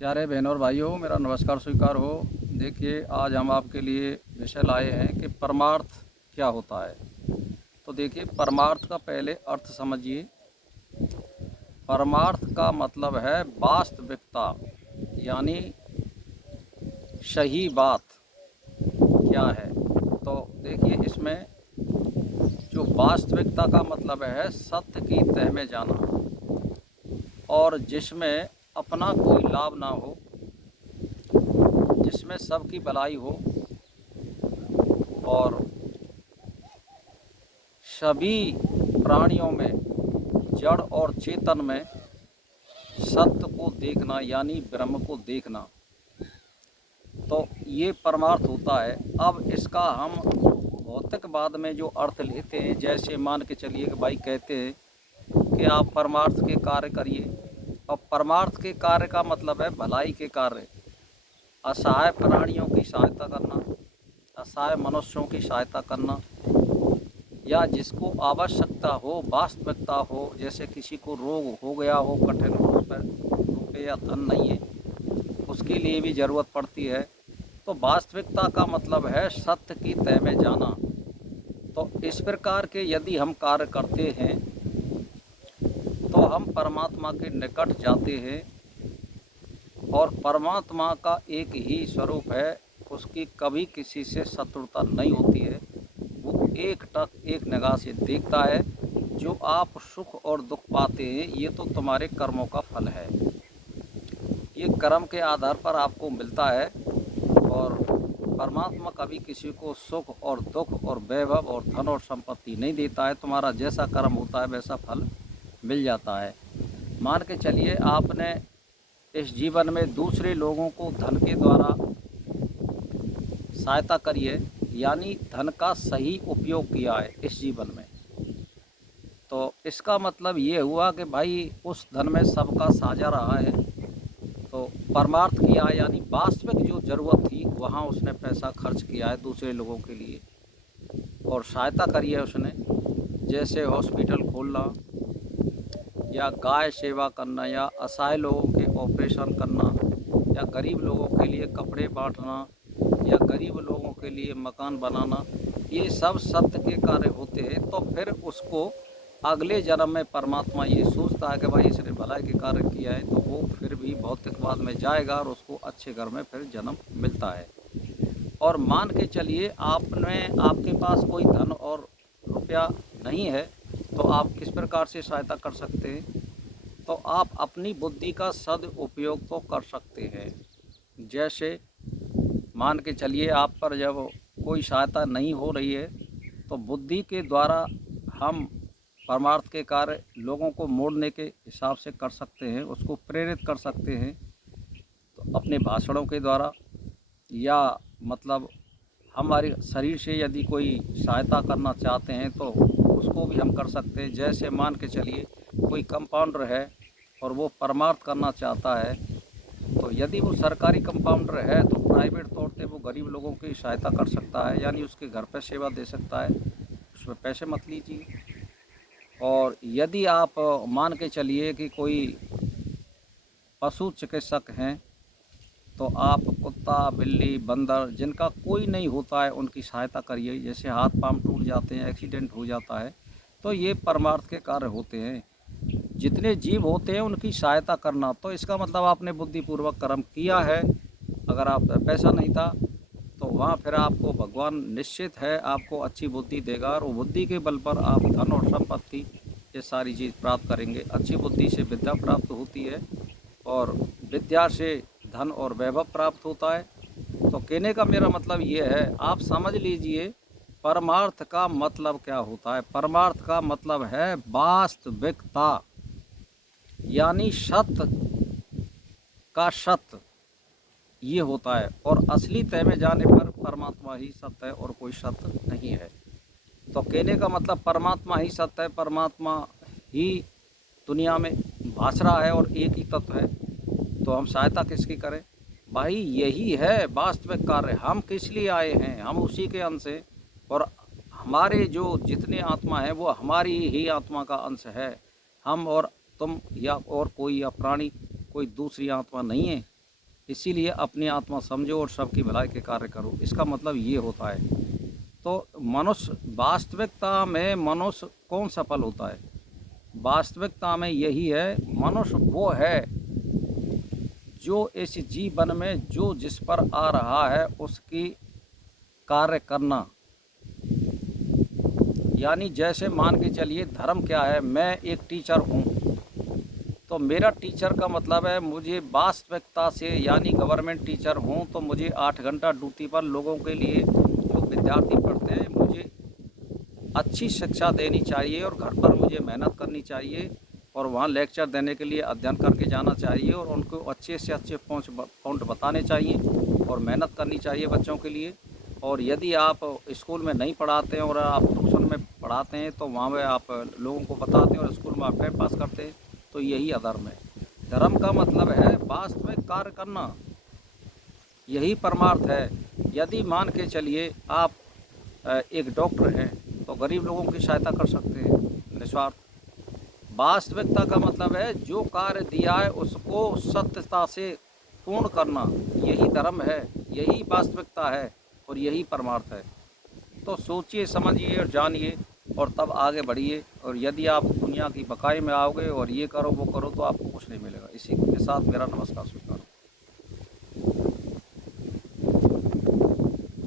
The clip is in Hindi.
प्यारे बहनों और भाइयों, मेरा नमस्कार स्वीकार हो। देखिए, आज हम आपके लिए विषय लाए हैं कि परमार्थ क्या होता है। तो देखिए, परमार्थ का पहले अर्थ समझिए। परमार्थ का मतलब है वास्तविकता, यानी सही बात क्या है। तो देखिए, इसमें जो वास्तविकता का मतलब है सत्य की तह में जाना, और जिसमें अपना कोई लाभ ना हो, जिसमें सबकी भलाई हो और सभी प्राणियों में, जड़ और चेतन में सत्य को देखना, यानी ब्रह्म को देखना। तो ये परमार्थ होता है। अब इसका हम भौतिकवाद में जो अर्थ लेते हैं, जैसे मान के चलिए कि भाई कहते हैं कि आप परमार्थ के कार्य करिए, और परमार्थ के कार्य का मतलब है भलाई के कार्य, असहाय प्राणियों की सहायता करना, असहाय मनुष्यों की सहायता करना, या जिसको आवश्यकता हो, वास्तविकता हो, जैसे किसी को रोग हो गया हो, कठिन हो, उस पर रुपये या धन नहीं है, उसके लिए भी ज़रूरत पड़ती है। तो वास्तविकता का मतलब है सत्य की तह में जाना। तो इस प्रकार के यदि हम कार्य करते हैं तो हम परमात्मा के निकट जाते हैं, और परमात्मा का एक ही स्वरूप है, उसकी कभी किसी से शत्रुता नहीं होती है। वो एक टक एक निगाह से देखता है। जो आप सुख और दुख पाते हैं, ये तो तुम्हारे कर्मों का फल है। ये कर्म के आधार पर आपको मिलता है, और परमात्मा कभी किसी को सुख और दुख और वैभव और धन और संपत्ति नहीं देता है। तुम्हारा जैसा कर्म होता है वैसा फल मिल जाता है। मान के चलिए, आपने इस जीवन में दूसरे लोगों को धन के द्वारा सहायता करी है, यानी धन का सही उपयोग किया है इस जीवन में। तो इसका मतलब ये हुआ कि भाई उस धन में सबका साझा रहा है। तो परमार्थ किया, यानी वास्तविक जो ज़रूरत थी वहाँ उसने पैसा खर्च किया है दूसरे लोगों के लिए, और सहायता करी है उसने। जैसे हॉस्पिटल खोलना, या गाय सेवा करना, या असहाय लोगों के ऑपरेशन करना, या गरीब लोगों के लिए कपड़े बांटना, या गरीब लोगों के लिए मकान बनाना, ये सब सत्य के कार्य होते हैं। तो फिर उसको अगले जन्म में परमात्मा ये सोचता है कि भाई इसने भलाई के कार्य किया है, तो वो फिर भी भौतिकवाद में जाएगा और उसको अच्छे घर में फिर जन्म मिलता है। और मान के चलिए, आपके पास कोई धन और रुपया नहीं है, तो आप किस प्रकार से सहायता कर सकते हैं? तो आप अपनी बुद्धि का सदुपयोग तो कर सकते हैं। जैसे मान के चलिए, आप पर जब कोई सहायता नहीं हो रही है, तो बुद्धि के द्वारा हम परमार्थ के कार्य लोगों को मोड़ने के हिसाब से कर सकते हैं, उसको प्रेरित कर सकते हैं। तो अपने भाषणों के द्वारा, या मतलब हमारे शरीर से यदि कोई सहायता करना चाहते हैं तो उसको भी हम कर सकते हैं। जैसे मान के चलिए, कोई कंपाउंडर है और वो परमार्थ करना चाहता है, तो यदि वो सरकारी कंपाउंडर है तो प्राइवेट तौर पे वो गरीब लोगों की सहायता कर सकता है, यानी उसके घर पर सेवा दे सकता है, उसमें पैसे मत लीजिए। और यदि आप मान के चलिए कि कोई पशु चिकित्सक हैं, तो आप कुत्ता, बिल्ली, बंदर, जिनका कोई नहीं होता है, उनकी सहायता करिए। जैसे हाथ पांव टूट जाते हैं, एक्सीडेंट हो जाता है, तो ये परमार्थ के कार्य होते हैं। जितने जीव होते हैं उनकी सहायता करना, तो इसका मतलब आपने बुद्धिपूर्वक कर्म किया है। अगर आप पैसा नहीं था तो वहाँ फिर आपको भगवान निश्चित है आपको अच्छी बुद्धि देगा, और वो बुद्धि के बल पर आप धन और संपत्ति ये सारी चीज़ प्राप्त करेंगे। अच्छी बुद्धि से विद्या प्राप्त होती है, और विद्या से धन और वैभव प्राप्त होता है। तो कहने का मेरा मतलब ये है, आप समझ लीजिए परमार्थ का मतलब क्या होता है। परमार्थ का मतलब है वास्तविकता, यानी सत्य का सत्य ये होता है। और असली तय में जाने पर परमात्मा ही सत्य है और कोई सत्य नहीं है। तो कहने का मतलब परमात्मा ही सत्य है, परमात्मा ही दुनिया में भास रहा है और एक ही तत्व है। तो हम सहायता किसकी करें? भाई यही है वास्तविक कार्य। हम किस लिए आए हैं? हम उसी के अंश हैं, और हमारे जो जितने आत्मा है वो हमारी ही आत्मा का अंश है। हम और तुम या और कोई या प्राणी कोई दूसरी आत्मा नहीं है। इसीलिए अपनी आत्मा समझो और सबकी भलाई के कार्य करो, इसका मतलब ये होता है। तो मनुष्य वास्तविकता में मनुष्य कौन सफल होता है? वास्तविकता में यही है, मनुष्य वो है जो इस जीवन में जो जिस पर आ रहा है उसकी कार्य करना। यानी जैसे मान के चलिए धर्म क्या है, मैं एक टीचर हूँ, तो मेरा टीचर का मतलब है मुझे वास्तविकता से, यानी गवर्नमेंट टीचर हूँ तो मुझे 8 घंटा ड्यूटी पर लोगों के लिए, जो विद्यार्थी पढ़ते हैं, मुझे अच्छी शिक्षा देनी चाहिए और घर पर मुझे मेहनत करनी चाहिए और वहाँ लेक्चर देने के लिए अध्ययन करके जाना चाहिए और उनको अच्छे से अच्छे पॉइंट बताने चाहिए और मेहनत करनी चाहिए बच्चों के लिए। और यदि आप स्कूल में नहीं पढ़ाते हैं और आप ट्यूशन में पढ़ाते हैं तो वहाँ में आप लोगों को बताते हैं और स्कूल में आप टाइम पास करते हैं, तो यही अधर्म है। धर्म का मतलब है वास्तविक कार्य करना, यही परमार्थ है। यदि मान के चलिए आप एक डॉक्टर हैं तो गरीब लोगों की सहायता कर सकते हैं निस्वार्थ। वास्तविकता का मतलब है जो कार्य दिया है उसको सत्यता से पूर्ण करना, यही धर्म है, यही वास्तविकता है और यही परमार्थ है। तो सोचिए, समझिए और जानिए और तब आगे बढ़िए। और यदि आप दुनिया की बकाई में आओगे और ये करो वो करो तो आपको कुछ नहीं मिलेगा। इसी के साथ मेरा नमस्कार स्वीकार।